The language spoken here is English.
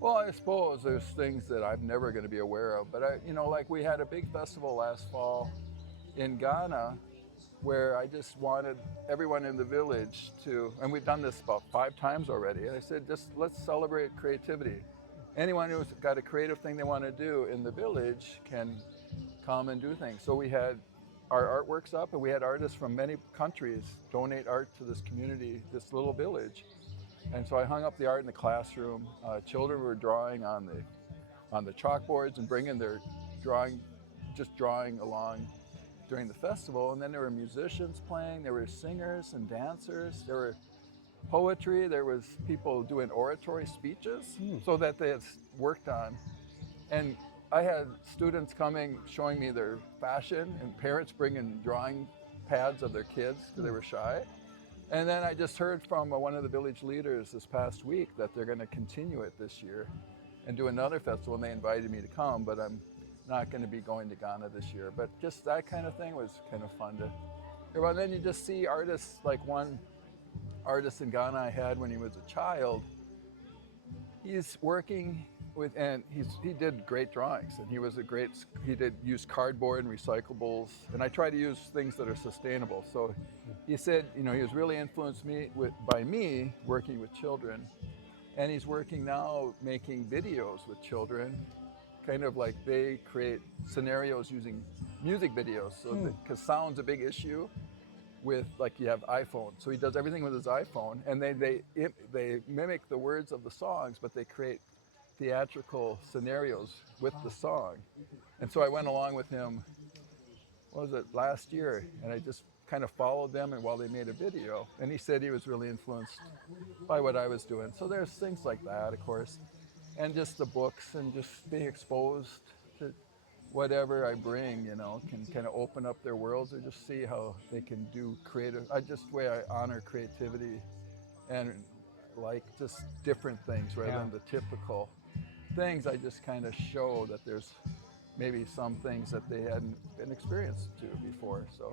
Well, I suppose there's things that I'm never going to be aware of, but like we had a big festival last fall in Ghana where I just wanted everyone in the village to, and we've done this about 5 times already. I said, just let's celebrate creativity. Anyone who's got a creative thing they want to do in the village can come and do things. So we had our artworks up, and we had artists from many countries donate art to this community, this little village. And so I hung up the art in the classroom. Children were drawing on the chalkboards and bringing their drawing, just drawing along during the festival. And then there were musicians playing, there were singers and dancers, there were poetry, there was people doing oratory speeches so that they had worked on. And I had students coming showing me their fashion and parents bringing drawing pads of their kids because they were shy. And then I just heard from one of the village leaders this past week that they're going to continue it this year and do another festival, and they invited me to come, but I'm not going to be going to Ghana this year. But just that kind of thing was kind of fun to hear about. And then you just see artists, like one artist in Ghana I had when he was a child. He's working with, and he did great drawings, and he did use cardboard and recyclables, and I try to use things that are sustainable. So he said, he was really influenced by me working with children, and he's working now making videos with children, kind of like they create scenarios using music videos, so because sound's a big issue with, like, you have iPhone, so he does everything with his iPhone, and they mimic the words of the songs, but they create theatrical scenarios with the song. And so I went along with him, what was it, last year, and I just kind of followed them and while they made a video, and he said he was really influenced by what I was doing. So there's things like that, of course, and just the books and just being exposed to whatever I bring, can kind of open up their worlds or just see how they can do creative. The way I honor creativity and like just different things rather than the typical things. I just kind of show that there's maybe some things that they hadn't been experienced to before. So.